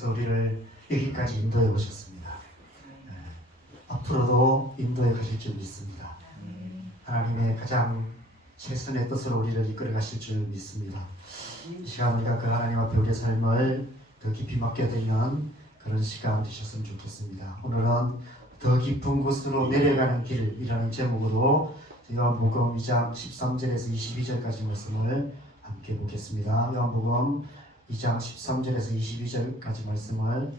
예수님께서 우리를 여기까지 인도해 오셨습니다. 앞으로도 인도해 가실 줄 믿습니다. 하나님의 가장 최선의 뜻으로 우리를 이끌어 가실 줄 믿습니다. 이 시간 우리가 그 하나님 앞에 우리의 삶을 더 깊이 맡겨드리는 그런 시간 되셨으면 좋겠습니다. 오늘은 더 깊은 곳으로 내려가는 길이라는 제목으로 요한복음 2장 13절에서 22절까지 말씀을 함께 보겠습니다. 요한복음 2장 13절에서 22절까지 말씀을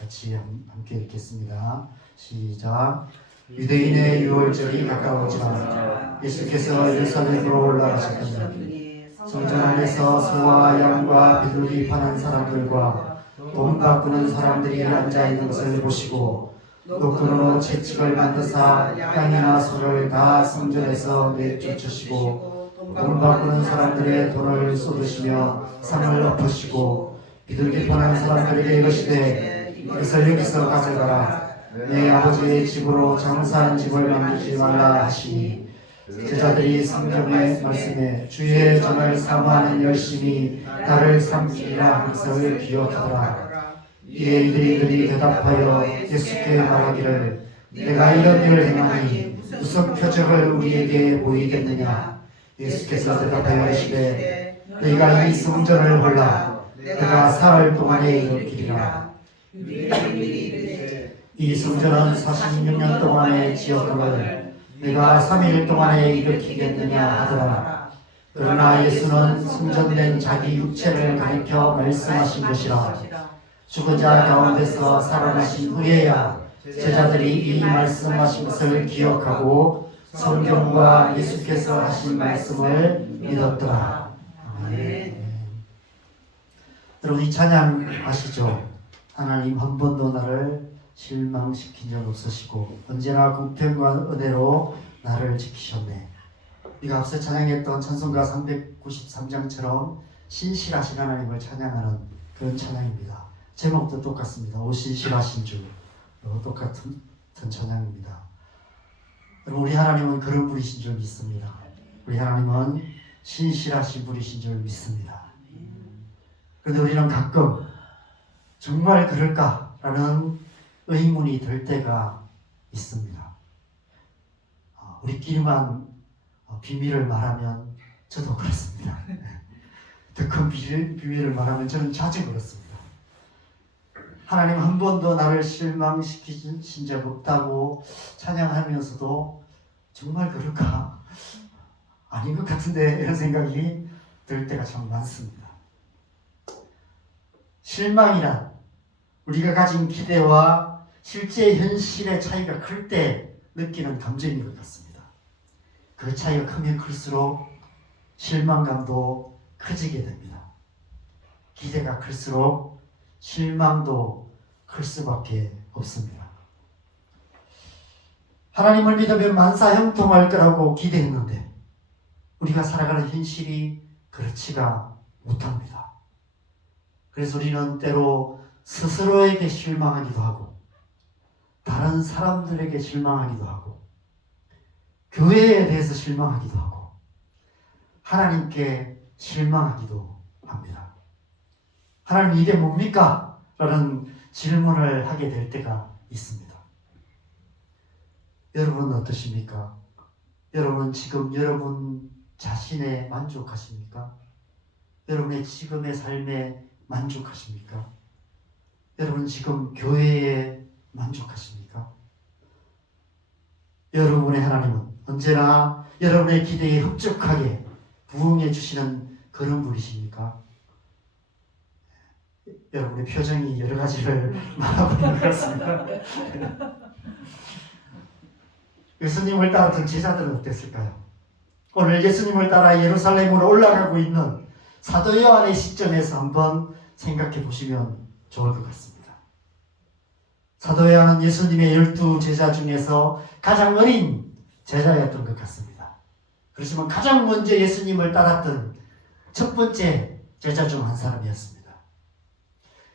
같이 함께 읽겠습니다. 시작. 유대인의 유월절이 가까웠지만 예수께서 예루살렘으로 올라가셨더니 성전 안에서 소와 양과 비둘기 파는 사람들과 돈 바꾸는 사람들이 앉아있는 것을 보시고 노끈으로 채찍을 만드사 양이나 소를 다 성전에서 내쫓으시고 돈 바꾸는 사람들의 돈을 쏟으시며 상을 엎으시고 비둘기 파는 사람들에게 이르시되 이것을 여기서 가져가라. 내 아버지의 집으로 장사한 집을 만들지 말라 하시니 제자들이 성경의 말씀에 주의 전을 사모하는 열심히 나를 삼키리라 한 것을 기억하더라. 이에 이들이 대답하여 예수께 말하기를 내가 이런 일을 행하니 무슨 표적을 우리에게 보이겠느냐. 예수께서 대답하여 이르시되 너희가 이 성전을 홀라 내가 사흘 동안에 일으키리라. 이 성전은 46년 동안에 지었음을 내가 3일 동안에 일으키겠느냐 하더라. 그러나 예수는 성전된 자기 육체를 가리켜 말씀하신 것이라. 죽은 자 가운데서 살아나신 후에야 제자들이 이 말씀하신 것을 기억하고 성경과 예수께서 하신 말씀을 믿었더라. 아멘. 여러분 이 찬양 아시죠? 하나님 한 번도 나를 실망시킨 적 없으시고 언제나 공평과 은혜로 나를 지키셨네. 우리가 앞서 찬양했던 찬송가 393장처럼 신실하신 하나님을 찬양하는 그런 찬양입니다. 제목도 똑같습니다. 오 신실하신 주, 똑같은 찬양입니다. 우리 하나님은 그런 분이신 줄 믿습니다. 우리 하나님은 신실하신 분이신 줄 믿습니다. 그런데 우리는 가끔 정말 그럴까라는 의문이 들 때가 있습니다. 우리끼리만 비밀을 말하면 저도 그렇습니다. 더 큰 비밀을 말하면 저는 자주 그렇습니다. 하나님 한 번도 나를 실망시키신 적 없다고 찬양하면서도 정말 그럴까? 아닌 것 같은데 이런 생각이 들 때가 참 많습니다. 실망이란 우리가 가진 기대와 실제 현실의 차이가 클 때 느끼는 감정인 것 같습니다. 그 차이가 크면 클수록 실망감도 커지게 됩니다. 기대가 클수록 실망도 클 수밖에 없습니다. 하나님을 믿으면 만사형통할 거라고 기대했는데 우리가 살아가는 현실이 그렇지가 못합니다. 그래서 우리는 때로 스스로에게 실망하기도 하고 다른 사람들에게 실망하기도 하고 교회에 대해서 실망하기도 하고 하나님께 실망하기도 합니다. 하나님 이게 뭡니까? 라는 질문을 하게 될 때가 있습니다. 여러분은 어떠십니까? 여러분은 지금 여러분 자신에 만족하십니까? 여러분의 지금의 삶에 만족하십니까? 여러분 지금 교회에 만족하십니까? 여러분의 하나님은 언제나 여러분의 기대에 흡족하게 부응해 주시는 그런 분이십니까? 여러분의 표정이 여러 가지를 말하고 있는 것 같습니다. 예수님을 따랐던 제자들은 어땠을까요? 오늘 예수님을 따라 예루살렘으로 올라가고 있는 사도 요한의 시점에서 한번 생각해 보시면 좋을 것 같습니다. 사도 요한은 예수님의 12 제자 중에서 가장 어린 제자였던 것 같습니다. 그렇지만 가장 먼저 예수님을 따랐던 첫 번째 제자 중 한 사람이었습니다.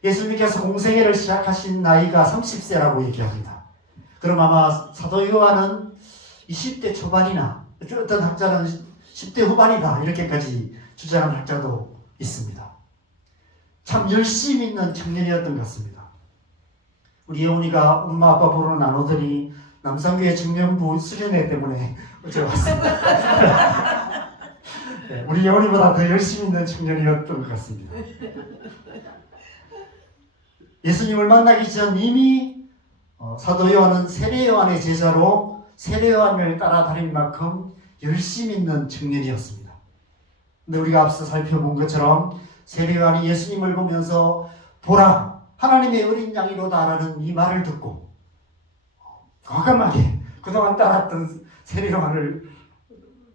예수님께서 공생애를 시작하신 나이가 30세라고 얘기합니다. 그럼 아마 사도 요한은 20대 초반이나 어떤 학자는 10대 후반이다 이렇게까지 주장하는 학자도 있습니다. 참 열심 있는 청년이었던 것 같습니다. 우리 예원이가 엄마 아빠 보러 나오더니 남산교회 청년부 수련회 때문에 어제 왔습니다. 네, 우리 예원이보다 더 열심 있는 청년이었던 것 같습니다. 예수님을 만나기 전 이미 사도 요한은 세례 요한의 제자로 세례 요한을 따라다닐 만큼 열심 있는 청년이었습니다. 근데 우리가 앞서 살펴본 것처럼 세례 요한이 예수님을 보면서 보라 하나님의 어린 양이로다라는 이 말을 듣고 과감하게 그동안 따랐던 세례 요한을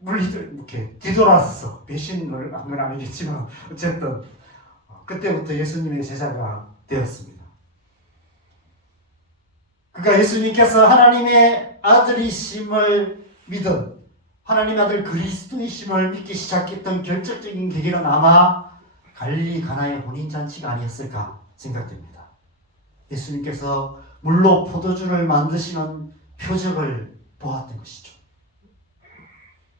이렇게 뒤돌아서 배신을 한 건 아니겠지만 어쨌든 그때부터 예수님의 제자가 되었습니다. 그러니까 예수님께서 하나님의 아들이심을 믿은 하나님의 아들 그리스도이심을 믿기 시작했던 결정적인 계기는 아마 갈릴리 가나의 혼인잔치가 아니었을까 생각됩니다. 예수님께서 물로 포도주를 만드시는 표적을 보았던 것이죠.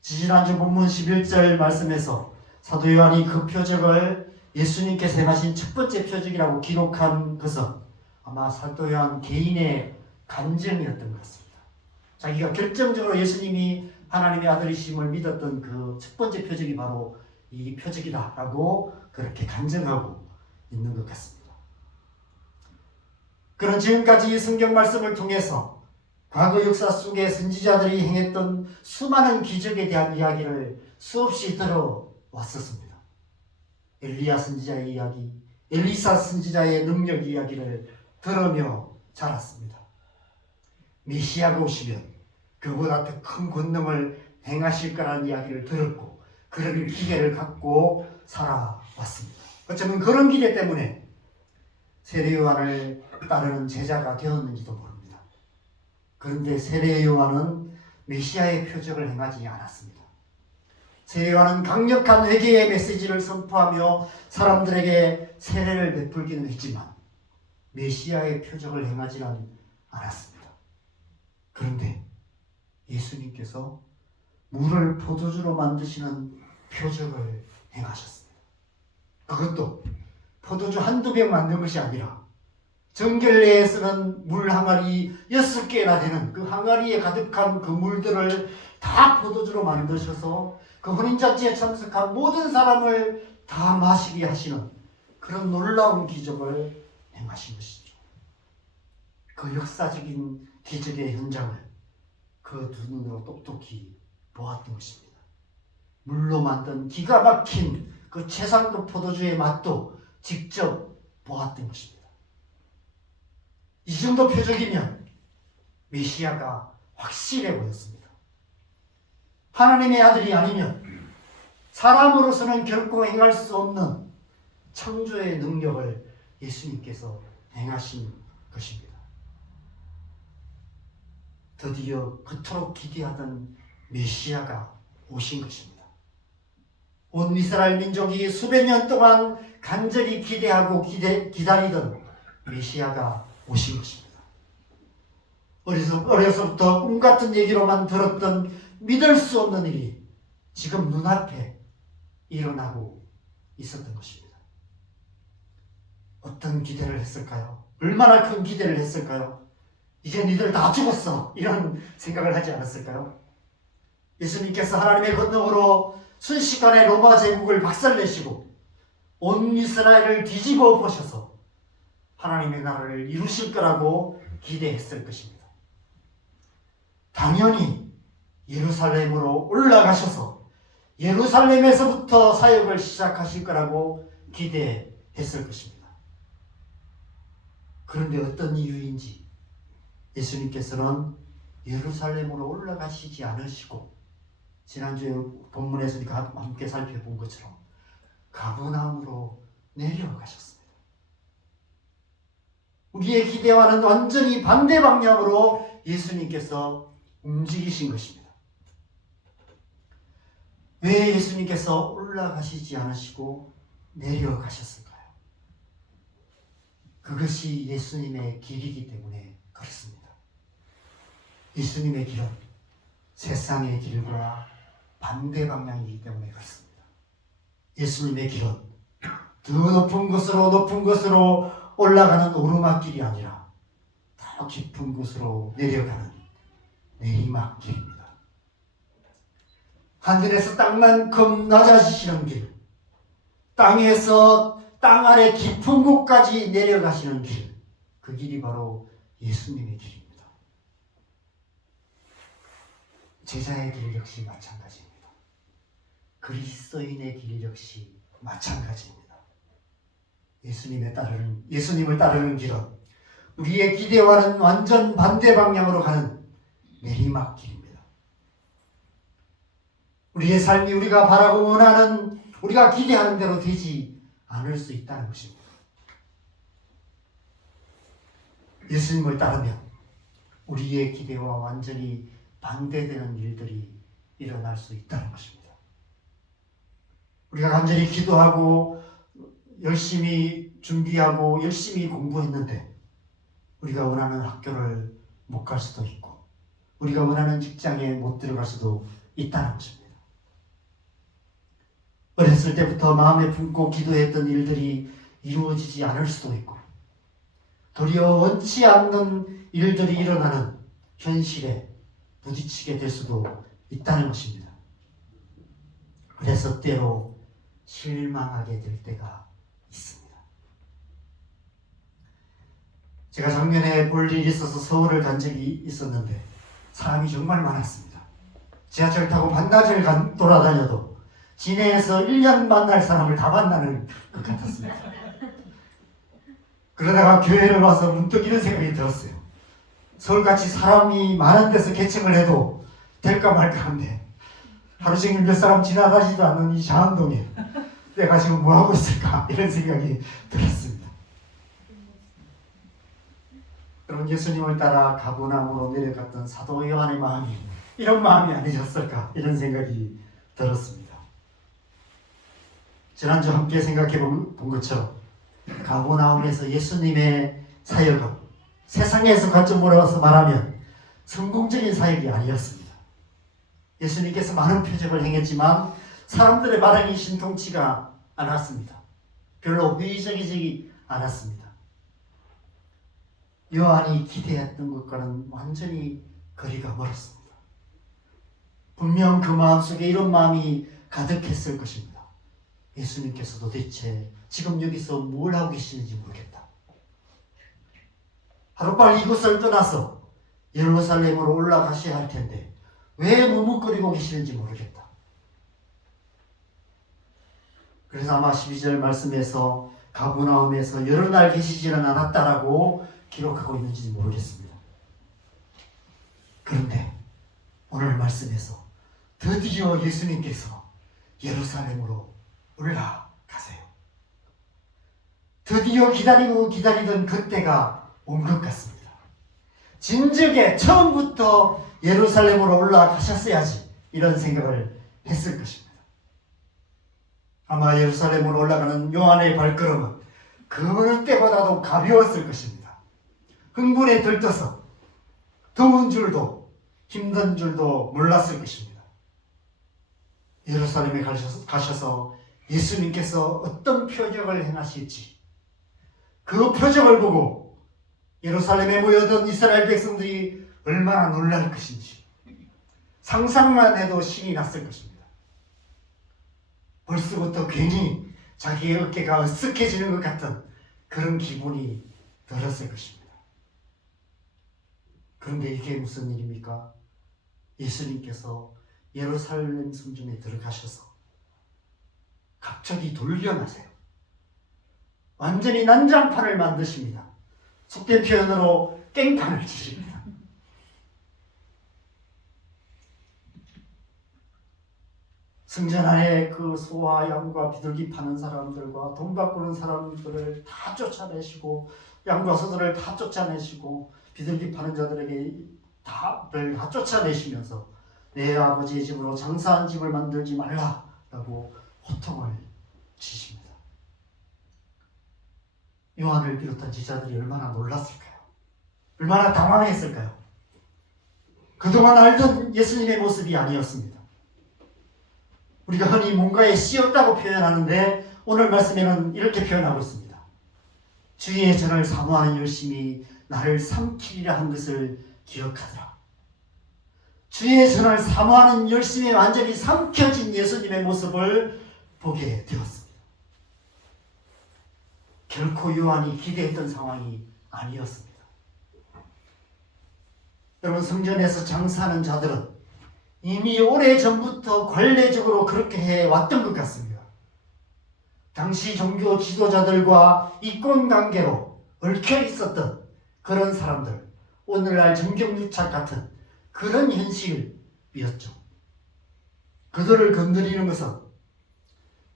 지지난주 본문 11절 말씀에서 사도 요한이 그 표적을 예수님께서 행하신 첫 번째 표적이라고 기록한 것은 아마 사도 요한 개인의 간증이었던 것 같습니다. 자기가 결정적으로 예수님이 하나님의 아들이심을 믿었던 그 첫 번째 표적이 바로 이 표적이다라고 그렇게 간증하고 있는 것 같습니다. 그런 지금까지 성경 말씀을 통해서 과거 역사 속에 선지자들이 행했던 수많은 기적에 대한 이야기를 수없이 들어왔었습니다. 엘리야 선지자의 이야기, 엘리사 선지자의 능력 이야기를 들으며 자랐습니다. 메시아가 오시면 그보다 더 큰 권능을 행하실 거라는 이야기를 들었고 그런 기대를 갖고 살아왔습니다. 어쩌면 그런 기대 때문에 세례 요한을 따르는 제자가 되었는지도 모릅니다. 그런데 세례 요한은 메시아의 표적을 행하지 않았습니다. 세례 요한은 강력한 회개의 메시지를 선포하며 사람들에게 세례를 베풀기는 했지만 메시아의 표적을 행하지는 않았습니다. 그런데 예수님께서 물을 포도주로 만드시는 표적을 행하셨습니다. 그것도 포도주 한두 병 만든 것이 아니라 정결례에 쓰는 물 항아리 6개나 되는 그 항아리에 가득한 그 물들을 다 포도주로 만드셔서 그 혼인잔치에 참석한 모든 사람을 다 마시게 하시는 그런 놀라운 기적을 행하신 것이죠. 그 역사적인 기적의 현장을 그 두 눈으로 똑똑히 보았던 것입니다. 물로 만든 기가 막힌 그 최상급 포도주의 맛도 직접 보았던 것입니다. 이 정도 표적이면 메시아가 확실해 보였습니다. 하나님의 아들이 아니면 사람으로서는 결코 행할 수 없는 창조의 능력을 예수님께서 행하신 것입니다. 드디어 그토록 기대하던 메시아가 오신 것입니다. 온 이스라엘 민족이 수백 년 동안 간절히 기대하고 기다리던 메시아가 오신 것입니다. 어려서부터 꿈같은 얘기로만 들었던 믿을 수 없는 일이 지금 눈앞에 일어나고 있었던 것입니다. 어떤 기대를 했을까요? 얼마나 큰 기대를 했을까요? 이제 니들 다 죽었어 이런 생각을 하지 않았을까요? 예수님께서 하나님의 권능으로 순식간에 로마 제국을 박살내시고 온 이스라엘을 뒤집어 보셔서 하나님의 나라를 이루실 거라고 기대했을 것입니다. 당연히 예루살렘으로 올라가셔서 예루살렘에서부터 사역을 시작하실 거라고 기대했을 것입니다. 그런데 어떤 이유인지 예수님께서는 예루살렘으로 올라가시지 않으시고 지난주에 본문에서 함께 살펴본 것처럼 가버나움으로 내려가셨습니다. 우리의 기대와는 완전히 반대 방향으로 예수님께서 움직이신 것입니다. 왜 예수님께서 올라가시지 않으시고 내려가셨을까요? 그것이 예수님의 길이기 때문에 그렇습니다. 예수님의 길은 세상의 길과 반대 방향이기 때문에 그렇습니다. 예수님의 길은 더 높은 곳으로 올라가는 오르막길이 아니라 더 깊은 곳으로 내려가는 내리막길입니다. 하늘에서 땅만큼 낮아지시는 길, 땅에서 땅 아래 깊은 곳까지 내려가시는 길, 그 길이 바로 예수님의 길입니다. 제자의 길 역시 마찬가지입니다. 그리스도인의 길 역시 마찬가지입니다. 예수님을 따르는 길은 우리의 기대와는 완전 반대 방향으로 가는 내리막길입니다. 우리의 삶이 우리가 바라고 원하는, 우리가 기대하는 대로 되지 않을 수 있다는 것입니다. 예수님을 따르면 우리의 기대와 완전히 반대되는 일들이 일어날 수 있다는 것입니다. 우리가 간절히 기도하고 열심히 준비하고 열심히 공부했는데 우리가 원하는 학교를 못 갈 수도 있고 우리가 원하는 직장에 못 들어갈 수도 있다는 것입니다. 어렸을 때부터 마음에 품고 기도했던 일들이 이루어지지 않을 수도 있고 도리어 원치 않는 일들이 일어나는 현실에 부딪히게 될 수도 있다는 것입니다. 그래서 때로 실망하게 될 때가 있습니다. 제가 작년에 볼 일이 있어서 서울을 간 적이 있었는데 사람이 정말 많았습니다. 지하철 타고 반나절 돌아다녀도 진해에서 1년 만날 사람을 다 만나는 것 같았습니다. 그러다가 교회를 와서 문득 이런 생각이 들었어요. 서울같이 사람이 많은 데서 개척을 해도 될까 말까 한데 하루 종일 몇 사람 지나다니지도 않는 이 장안동에 내가 지금 뭐하고 있을까 이런 생각이 들었습니다. 여러분, 예수님을 따라 가버나움으로 내려갔던 사도 요한의 마음이 이런 마음이 아니셨을까 이런 생각이 들었습니다. 지난주 함께 생각해 본 것처럼 가버나움에서 예수님의 사역은 세상에서 관점으로 와서 말하면 성공적인 사역이 아니었습니다. 예수님께서 많은 표적을 행했지만 사람들의 반응이 신통치가 않았습니다. 별로 회의적이지 않았습니다. 요한이 기대했던 것과는 완전히 거리가 멀었습니다. 분명 그 마음속에 이런 마음이 가득했을 것입니다. 예수님께서 도대체 지금 여기서 뭘 하고 계시는지 모르겠다. 하루빨리 이곳을 떠나서 예루살렘으로 올라가셔야 할 텐데 왜 머뭇거리고 계시는지 모르겠다. 그래서 아마 12절 말씀에서 가버나움에서 여러 날 계시지는 않았다라고 기록하고 있는지 모르겠습니다. 그런데 오늘 말씀에서 드디어 예수님께서 예루살렘으로 올라가세요. 드디어 기다리던 그때가 온 것 같습니다. 진즉에 처음부터 예루살렘으로 올라가셨어야지 이런 생각을 했을 것입니다. 아마 예루살렘으로 올라가는 요한의 발걸음은 그 때보다도 가벼웠을 것입니다. 흥분에 들떠서 더운 줄도 힘든 줄도 몰랐을 것입니다. 예루살렘에 가셔서 예수님께서 어떤 표적을 행하실지 그 표적을 보고 예루살렘에 모여든 이스라엘 백성들이 얼마나 놀랄 것인지 상상만 해도 신이 났을 것입니다. 벌써부터 괜히 자기의 어깨가 으쓱해지는 것 같은 그런 기분이 들었을 것입니다. 그런데 이게 무슨 일입니까? 예수님께서 예루살렘 성전에 들어가셔서 갑자기 돌변하세요. 완전히 난장판을 만드십니다. 속된 표현으로 깽판을 치십니다. 성전 안에 그 소와 양과 비둘기 파는 사람들과 돈 바꾸는 사람들을 다 쫓아내시고 양과 소들을 다 쫓아내시고 비둘기 파는 자들에게 다 쫓아내시면서 내 아버지의 집으로 장사한 집을 만들지 말라라고 호통을 치십니다. 요한을 비롯한 제자들이 얼마나 놀랐을까요? 얼마나 당황했을까요? 그동안 알던 예수님의 모습이 아니었습니다. 우리가 흔히 뭔가에 씌었다고 표현하는데 오늘 말씀에는 이렇게 표현하고 있습니다. 주의 전을 사모하는 열심이 나를 삼키리라 한 것을 기억하더라. 주의 전을 사모하는 열심이 완전히 삼켜진 예수님의 모습을 보게 되었습니다. 결코 요한이 기대했던 상황이 아니었습니다. 여러분, 성전에서 장사하는 자들은 이미 오래전부터 관례적으로 그렇게 해왔던 것 같습니다. 당시 종교 지도자들과 이권관계로 얽혀 있었던 그런 사람들, 오늘날 정경유착 같은 그런 현실이었죠. 그들을 건드리는 것은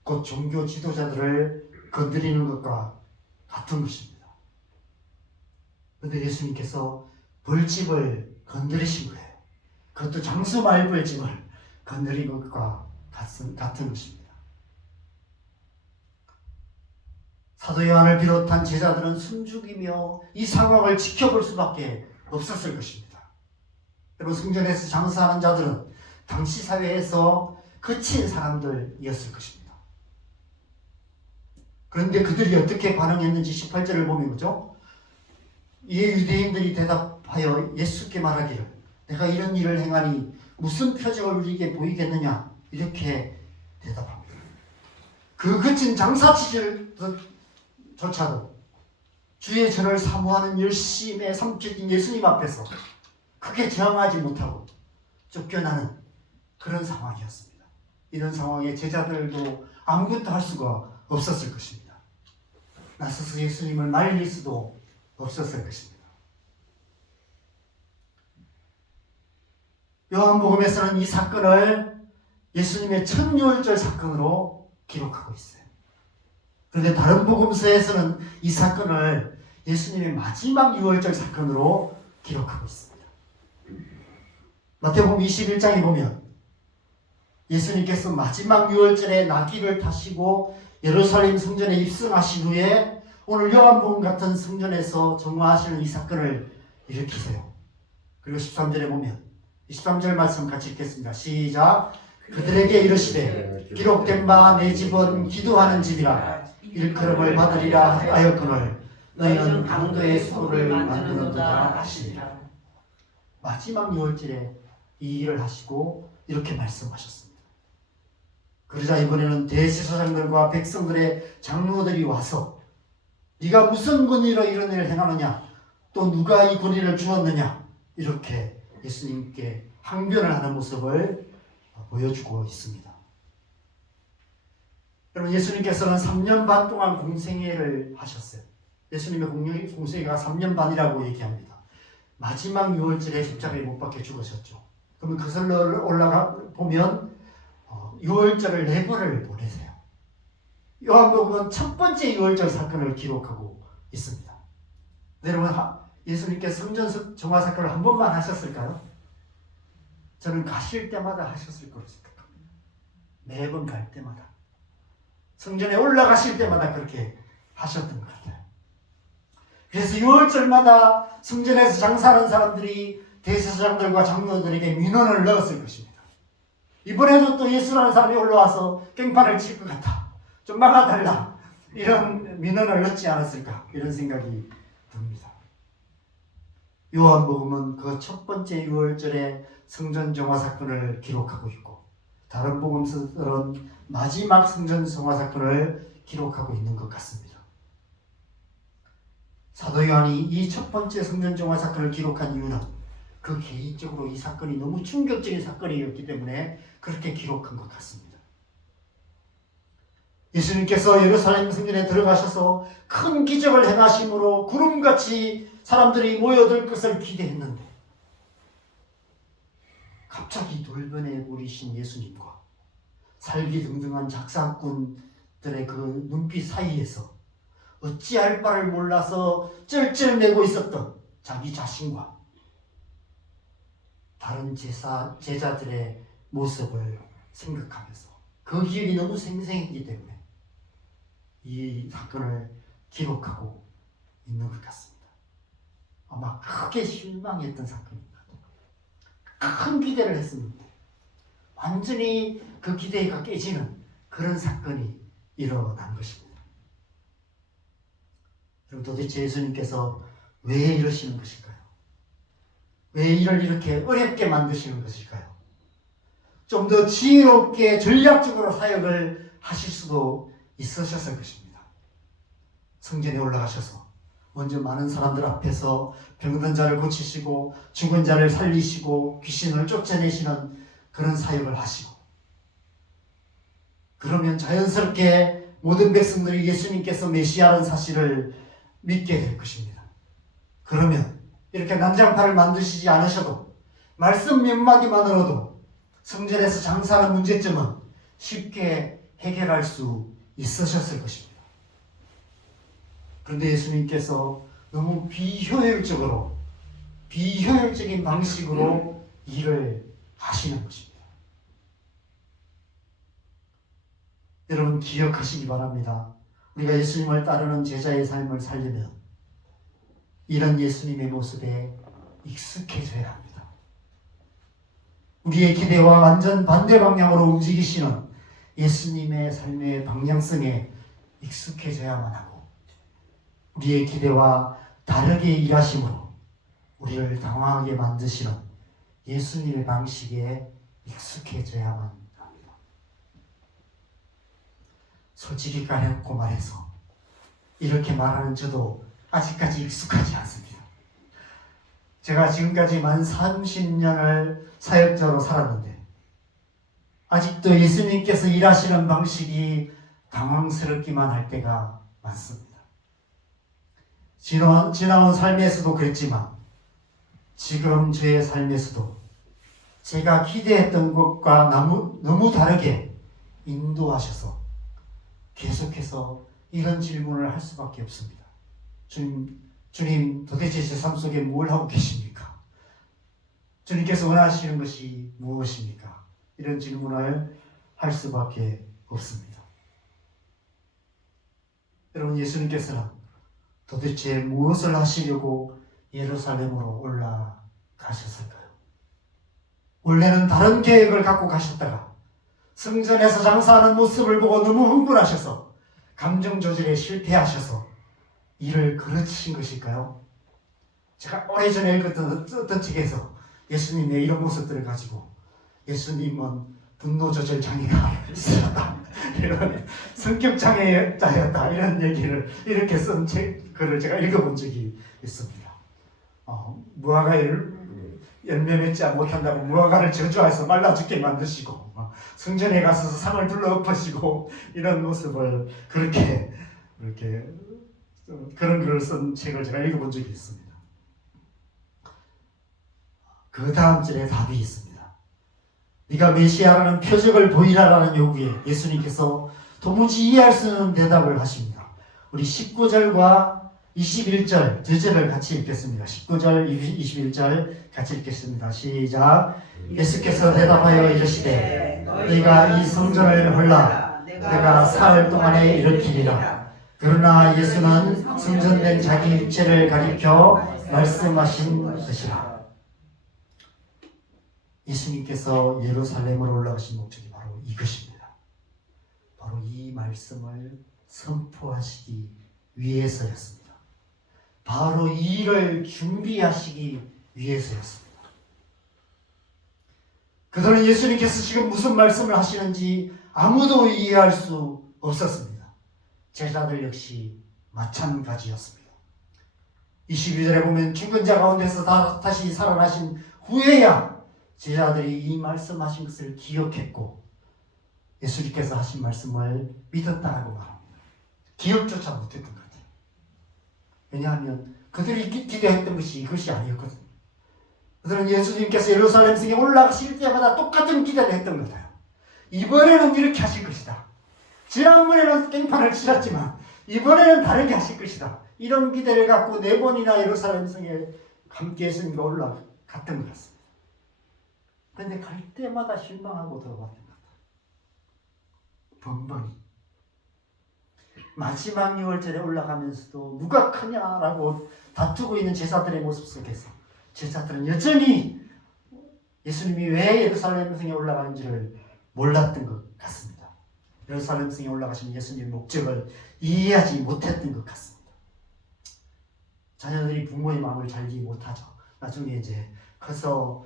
곧 종교 지도자들을 건드리는 것과 같은 것입니다. 그런데 예수님께서 벌집을 건드리신 거예요. 그것도 장수마을 벌집을 건드린 것과 같은 것입니다. 사도 요한을 비롯한 제자들은 숨죽이며 이 상황을 지켜볼 수밖에 없었을 것입니다. 여러분, 성전에서 장사하는 자들은 당시 사회에서 거친 사람들이었을 것입니다. 그런데 그들이 어떻게 반응했는지 18절을 보면 그죠? 이에 유대인들이 대답하여 예수께 말하기를 내가 이런 일을 행하니 무슨 표적을 우리에게 보이겠느냐 이렇게 대답합니다. 그 거친 장사치들조차도 주의 전을 사모하는 열심에 삼켜진 예수님 앞에서 크게 저항하지 못하고 쫓겨나는 그런 상황이었습니다. 이런 상황에 제자들도 아무것도 할 수가 없었을 것입니다. 나서서 예수님을 말릴 수도 없었을 것입니다. 요한복음에서는 이 사건을 예수님의 첫 유월절 사건으로 기록하고 있어요. 그런데 다른 복음서에서는 이 사건을 예수님의 마지막 유월절 사건으로 기록하고 있습니다. 마태복음 21장에 보면 예수님께서 마지막 유월절에 나귀를 타시고 예루살렘 성전에 입성하신 후에 오늘 요한복음 같은 성전에서 정화하시는 이 사건을 일으키세요. 그리고 13절에 보면 13절 말씀 같이 읽겠습니다. 시작. 그들에게 이르시되 기록된 바 내 집은 기도하는 집이라 일컬음을 받으리라 하였거늘 너희는 강도의 수고를 만드는도다 하시니라. 마지막 유월절에 이 일을 하시고 이렇게 말씀하셨습니다. 그러자 이번에는 대제사장들과 백성들의 장로들이 와서 네가 무슨 권위로 이런 일을 행하느냐, 또 누가 이 권위를 주었느냐, 이렇게 예수님께 항변을 하는 모습을 보여주고 있습니다. 여러분, 예수님께서는 3년 반 동안 공생애를 하셨어요. 예수님의 공생애가 3년 반이라고 얘기합니다. 마지막 유월절에 십자가에 못 박혀 죽으셨죠. 그러면 그슬로 올라가 보면 유월절을 4번을 보내세요. 요한복음은 첫 번째 유월절 사건을 기록하고 있습니다. 여러분, 예수님께서 성전 정화 사건을 한 번만 하셨을까요? 저는 가실 때마다 하셨을 거로 생각합니다. 매번 갈 때마다. 성전에 올라가실 때마다 그렇게 하셨던 것 같아요. 그래서 유월절마다 성전에서 장사하는 사람들이 대제사장들과 장로들에게 민원을 넣었을 것입니다. 이번에도 또 예수라는 사람이 올라와서 깽판을 칠 것 같아. 좀 막아달라. 이런 민원을 넣지 않았을까. 이런 생각이 듭니다. 요한복음은 그 첫 번째 유월절의 성전 정화 사건을 기록하고 있고 다른 복음서들은 마지막 성전 정화 사건을 기록하고 있는 것 같습니다. 사도 요한이 이 첫 번째 성전 정화 사건을 기록한 이유는 그 개인적으로 이 사건이 너무 충격적인 사건이었기 때문에 그렇게 기록한 것 같습니다. 예수님께서 예루살렘 성전에 들어가셔서 큰 기적을 행하심으로 구름같이 사람들이 모여들 것을 기대했는데 갑자기 돌변해 버리신 예수님과 살기등등한 작사꾼들의 그 눈빛 사이에서 어찌할 바를 몰라서 쩔쩔매고 있었던 자기 자신과 다른 제자들의 모습을 생각하면서 그 기억이 너무 생생했기 때문에 이 사건을 기록하고 있는 것 같습니다. 아마 크게 실망했던 사건입니다. 큰 기대를 했었는데 완전히 그 기대가 깨지는 그런 사건이 일어난 것입니다. 그럼 도대체 예수님께서 왜 이러시는 것일까요? 왜 일을 이렇게 어렵게 만드시는 것일까요? 좀 더 지혜롭게 전략적으로 사역을 하실 수도 있으셨을 것입니다. 성전에 올라가셔서 먼저 많은 사람들 앞에서 병든 자를 고치시고 죽은 자를 살리시고 귀신을 쫓아내시는 그런 사역을 하시고, 그러면 자연스럽게 모든 백성들이 예수님께서 메시아라는 사실을 믿게 될 것입니다. 그러면 이렇게 난장판을 만드시지 않으셔도 말씀 몇 마디만으로도 성전에서 장사하는 문제점은 쉽게 해결할 수 있으셨을 것입니다. 그런데 예수님께서 너무 비효율적인 방식으로 일을 하시는 것입니다. 여러분 기억하시기 바랍니다. 우리가 예수님을 따르는 제자의 삶을 살려면 이런 예수님의 모습에 익숙해져야 합니다. 우리의 기대와 완전 반대 방향으로 움직이시는 예수님의 삶의 방향성에 익숙해져야만 하고, 우리의 기대와 다르게 일하심으로 우리를 당황하게 만드시는 예수님의 방식에 익숙해져야만 합니다. 솔직히 까놓고 말해서 이렇게 말하는 저도 아직까지 익숙하지 않습니다. 제가 지금까지 만 30년을 사역자로 살았는데 아직도 예수님께서 일하시는 방식이 당황스럽기만 할 때가 많습니다. 지나온 삶에서도 그랬지만 지금 저의 삶에서도 제가 기대했던 것과 너무 다르게 인도하셔서 계속해서 이런 질문을 할 수밖에 없습니다. 주님 도대체 제 삶 속에 뭘 하고 계십니까? 주님께서 원하시는 것이 무엇입니까? 이런 질문을 할 수밖에 없습니다. 여러분, 예수님께서는 도대체 무엇을 하시려고 예루살렘으로 올라가셨을까요? 원래는 다른 계획을 갖고 가셨다가 성전에서 장사하는 모습을 보고 너무 흥분하셔서 감정 조절에 실패하셔서 일을 그르치신 것일까요? 제가 오래전에 읽었던 어떤 책에서 예수님의 이런 모습들을 가지고 예수님은 분노 조절 장애가 있었다, 이런 성격 장애자였다, 이런 얘기를 이렇게 쓴 글을 제가 읽어본 적이 있습니다. 무화과를 열매 맺지 못한다고 무화과를 저주해서 말라 죽게 만드시고 성전에 가서 상을 둘러 엎으시고 이런 모습을 그렇게 그런 글을 쓴 책을 제가 읽어본 적이 있습니다. 그 다음 절에 답이 있습니다. 네가 메시아라는 표적을 보이라라는 요구에 예수님께서 도무지 이해할 수 없는 대답을 하십니다. 우리 19절과 21절 두 절을 같이 읽겠습니다. 19절, 21절 같이 읽겠습니다. 시작. 예수께서 대답하여 이르시되 너희가 이 성전을 헐라 내가 사흘 동안에 일으키리라. 그러나 예수는 성전된 자기 육체를 가리켜 말씀하신 것이라. 예수님께서 예루살렘으로 올라가신 목적이 바로 이것입니다. 바로 이 말씀을 선포하시기 위해서였습니다. 바로 이 일을 준비하시기 위해서였습니다. 그들은 예수님께서 지금 무슨 말씀을 하시는지 아무도 이해할 수 없었습니다. 제자들 역시 마찬가지였습니다. 22절에 보면 죽은 자 가운데서 다시 살아나신 후에야 제자들이 이 말씀하신 것을 기억했고 예수님께서 하신 말씀을 믿었다라고 말합니다. 기억조차 못했던 것 같아요. 왜냐하면 그들이 기대했던 것이 이것이 아니었거든요. 그들은 예수님께서 예루살렘 성에 올라가실 때마다 똑같은 기대를 했던 것 같아요. 이번에는 이렇게 하실 것이다. 지난번에는 깽판을 치렀지만 이번에는 다르게 하실 것이다. 이런 기대를 갖고 4번이나 예루살렘 성에 함께 예수님과 올라갔던 것 같습니다. 그런데 갈 때마다 실망하고 돌아왔던 것 같아요. 번번이. 마지막 6월절에 올라가면서도 누가 크냐라고 다투고 있는 제자들의 모습 속에서 제자들은 여전히 예수님이 왜 예루살렘 성에 올라가는지를 몰랐던 것 같습니다. 예루살렘 성에 올라가신 예수님의 목적을 이해하지 못했던 것 같습니다. 자녀들이 부모의 마음을 잘 이해 못하죠. 나중에 이제 커서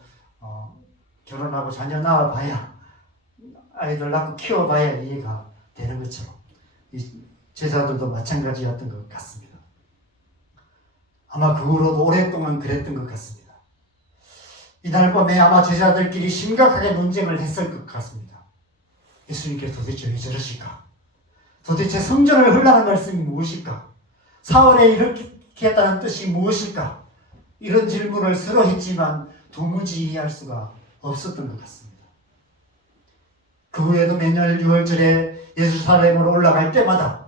결혼하고 자녀 낳아봐야, 아이들 낳고 키워봐야 이해가 되는 것처럼 이 제자들도 마찬가지였던 것 같습니다. 아마 그 후로도 오랫동안 그랬던 것 같습니다. 이날 밤에 아마 제자들끼리 심각하게 논쟁을 했을 것 같습니다. 예수님께서 도대체 왜 저러실까? 도대체 성전을 흘러가는 말씀이 무엇일까? 사월에 이렇게 했다는 뜻이 무엇일까? 이런 질문을 서로 했지만 도무지 이해할 수가 없었던 것 같습니다. 그 후에도 매년 6월절에 예루살렘으로 올라갈 때마다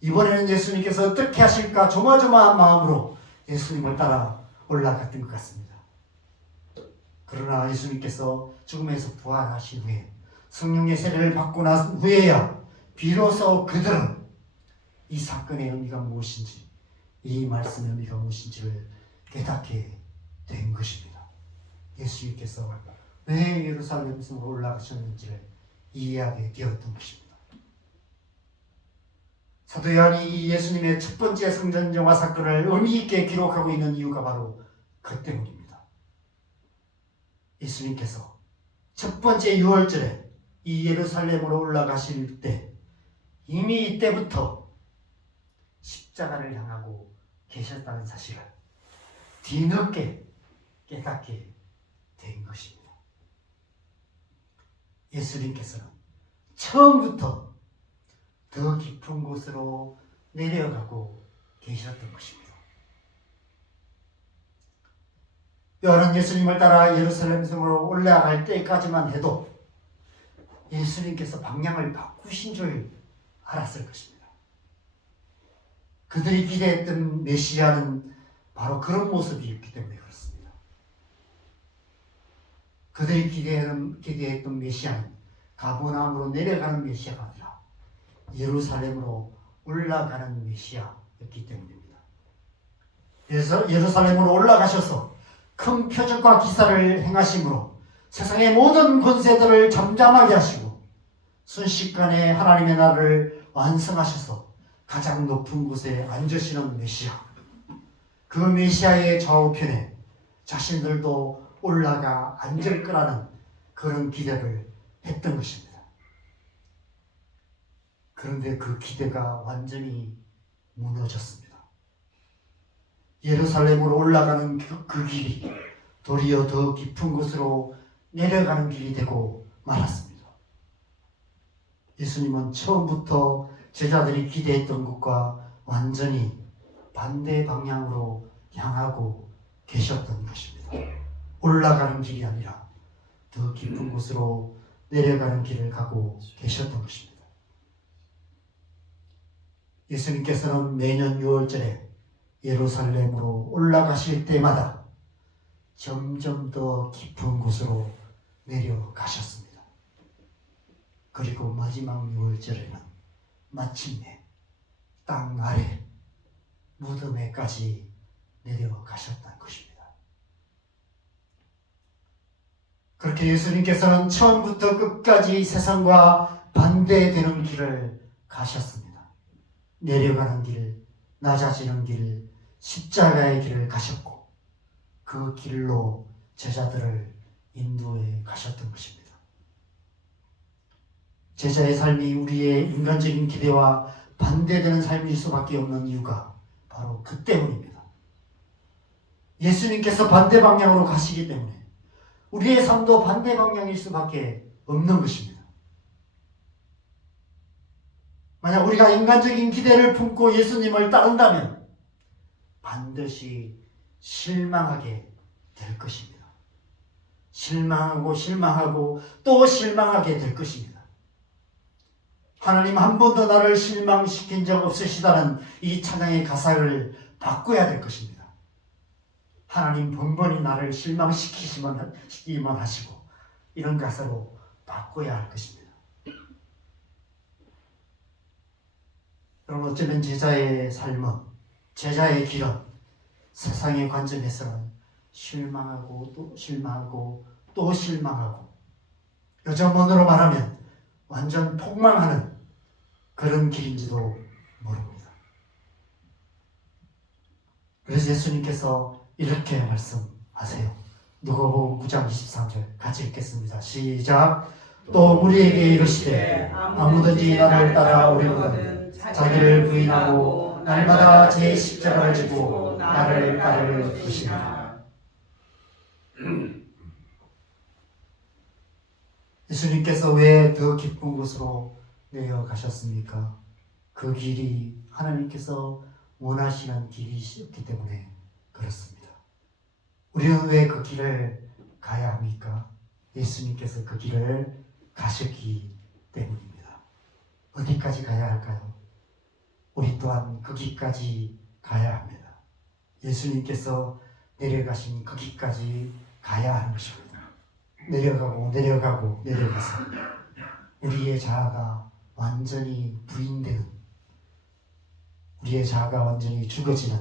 이번에는 예수님께서 어떻게 하실까 조마조마한 마음으로 예수님을 따라 올라갔던 것 같습니다. 그러나 예수님께서 죽음에서 부활하신 후에 성령의 세례를 받고 난 후에야 비로소 그들은 이 사건의 의미가 무엇인지, 이 말씀의 의미가 무엇인지를 깨닫게 된 것입니다. 예수님께서 왜 예루살렘 성으로 올라가셨는지를 이해하게 되었던 것입니다. 사도 요한이 이 예수님의 첫 번째 성전 정화 사건을 의미 있게 기록하고 있는 이유가 바로 그 때문입니다. 예수님께서 첫 번째 6월절에 이 예루살렘으로 올라가실 때 이미 이때부터 십자가를 향하고 계셨다는 사실을 뒤늦게 깨닫게 된 것입니다. 예수님께서는 처음부터 더 깊은 곳으로 내려가고 계셨던 것입니다. 요한은 예수님을 따라 예루살렘 성으로 올라갈 때까지만 해도 예수님께서 방향을 바꾸신 줄 알았을 것입니다. 그들이 기대했던 메시아는 바로 그런 모습이었기 때문에 그렇습니다. 그들이 기대했던 메시아는 가버나움으로 내려가는 메시아가 아니라 예루살렘으로 올라가는 메시아였기 때문입니다. 그래서 예루살렘으로 올라가셔서 큰 표적과 기사를 행하심으로 세상의 모든 권세들을 잠잠하게 하시고 순식간에 하나님의 나라를 완성하셔서 가장 높은 곳에 앉으시는 메시아, 그 메시아의 좌우편에 자신들도 올라가 앉을 거라는 그런 기대를 했던 것입니다. 그런데 그 기대가 완전히 무너졌습니다. 예루살렘으로 올라가는 그 길이 도리어 더 깊은 곳으로 내려가는 길이 되고 말았습니다. 예수님은 처음부터 제자들이 기대했던 것과 완전히 반대 방향으로 향하고 계셨던 것입니다. 올라가는 길이 아니라 더 깊은 곳으로 내려가는 길을 가고 계셨던 것입니다. 예수님께서는 매년 6월절에 예루살렘으로 올라가실 때마다 점점 더 깊은 곳으로 내려가셨습니다. 그리고 마지막 6월절에는 마침내 땅 아래 무덤에까지 내려가셨다는 것입니다. 그렇게 예수님께서는 처음부터 끝까지 세상과 반대되는 길을 가셨습니다. 내려가는 길, 낮아지는 길, 십자가의 길을 가셨고 그 길로 제자들을 인도해 가셨던 것입니다. 제자의 삶이 우리의 인간적인 기대와 반대되는 삶일 수밖에 없는 이유가 바로 그 때문입니다. 예수님께서 반대 방향으로 가시기 때문에 우리의 삶도 반대 방향일 수밖에 없는 것입니다. 만약 우리가 인간적인 기대를 품고 예수님을 따른다면 반드시 실망하게 될 것입니다. 실망하고 또 실망하게 될 것입니다. 하나님 한 번도 나를 실망시킨 적 없으시다는 이 찬양의 가사를 바꿔야 될 것입니다. 하나님 번번이 나를 실망시키기만 하시고 이런 가사로 바꿔야 할 것입니다. 여러분, 어쩌면 제자의 삶은, 제자의 길은 세상의 관점에서는 실망하고 또 실망하고 또 실망하고, 요즘 언어로 말하면 완전 폭망하는 그런 길인지도 모릅니다. 그래서 예수님께서 이렇게 말씀하세요. 누가복음 9장 23절 같이 읽겠습니다. 시작. 또 우리에게 이르시되 아무든지 나를 따라오려거든 자기를 부인하고 날마다 제 십자가를 지고 나를 따를 것이니라. 예수님께서 왜 더 깊은 곳으로 내려가셨습니까? 그 길이 하나님께서 원하시는 길이셨기 때문에 그렇습니다. 우리는 왜 그 길을 가야 합니까? 예수님께서 그 길을 가셨기 때문입니다. 어디까지 가야 할까요? 우리 또한 그 길까지 가야 합니다. 예수님께서 내려가신 그 길까지 가야 하는 것입니다. 내려가고 내려가고 내려가서 우리의 자아가 완전히 부인되는, 우리의 자아가 완전히 죽어지는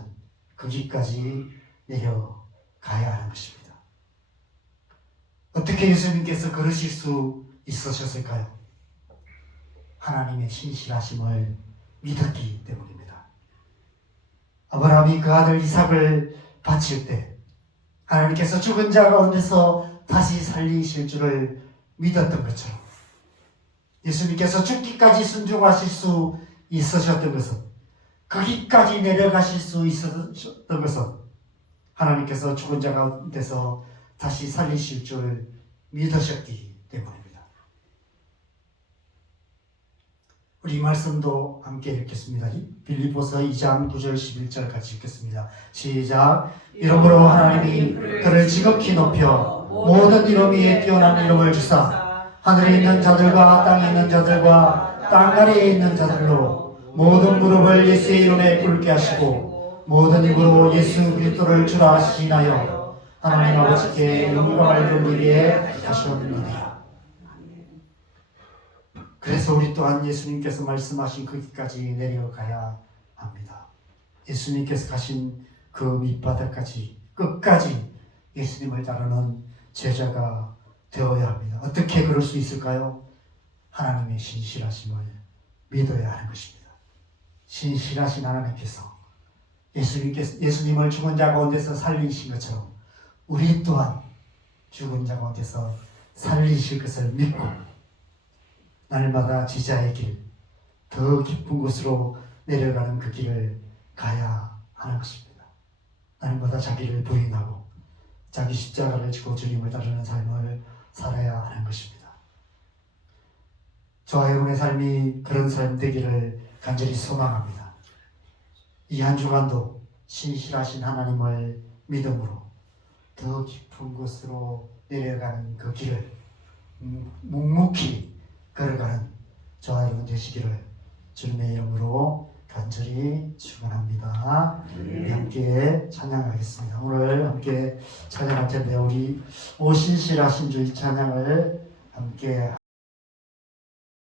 그 길까지 내려가야 하는 것입니다. 어떻게 예수님께서 그러실 수 있으셨을까요? 하나님의 신실하심을 믿었기 때문입니다. 아브라함이 그 아들 이삭을 바칠 때 하나님께서 죽은 자 가운데서 다시 살리실 줄을 믿었던 것처럼 예수님께서 죽기까지 순종하실 수 있으셨던 것은, 그 길까지 내려가실 수 있었던 것은 하나님께서 죽은 자 가운데서 다시 살리실 줄 믿으셨기 때문입니다. 우리 말씀도 함께 읽겠습니다. 빌립보서 2장 9절 11절 같이 읽겠습니다. 시작. 이러므로 하나님이 그를 지극히 높여 모든 이름 위에 뛰어난 이름을 주사 하늘에 있는 자들과 땅에 있는 자들과 땅 아래에 있는 자들로 모든 무릎을 예수의 이름에 꿇게 하시고 모든 입으로 예수 그리스도를 주라 시인하여 하나님 아버지께 영광을 돌리게 하셨느니라. 그래서 우리 또한 예수님께서 말씀하신 그 길까지 내려가야 합니다. 예수님께서 가신 그 밑바닥까지 끝까지 예수님을 따르는 제자가 되어야 합니다. 어떻게 그럴 수 있을까요? 하나님의 신실하심을 믿어야 하는 것입니다. 신실하신 하나님께서 예수님을 죽은 자 가운데서 살리신 것처럼 우리 또한 죽은 자 가운데서 살리실 것을 믿고 날마다 지자의 길, 더 깊은 곳으로 내려가는 그 길을 가야 하는 것입니다. 날마다 자기를 부인하고 자기 십자가를 지고 주님을 따르는 삶을 살아야 하는 것입니다. 저와 여러분의 삶이 그런 삶 되기를 간절히 소망합니다. 이 한 주간도 신실하신 하나님을 믿음으로 더 깊은 곳으로 내려가는 그 길을 묵묵히 걸어가는 저와 여러분 되시기를 주님의 이름으로 간절히 축원합니다. 함께 찬양하겠습니다. 오늘 함께 찬양할 텐데 우리 오신실하신 주 이 찬양을 함께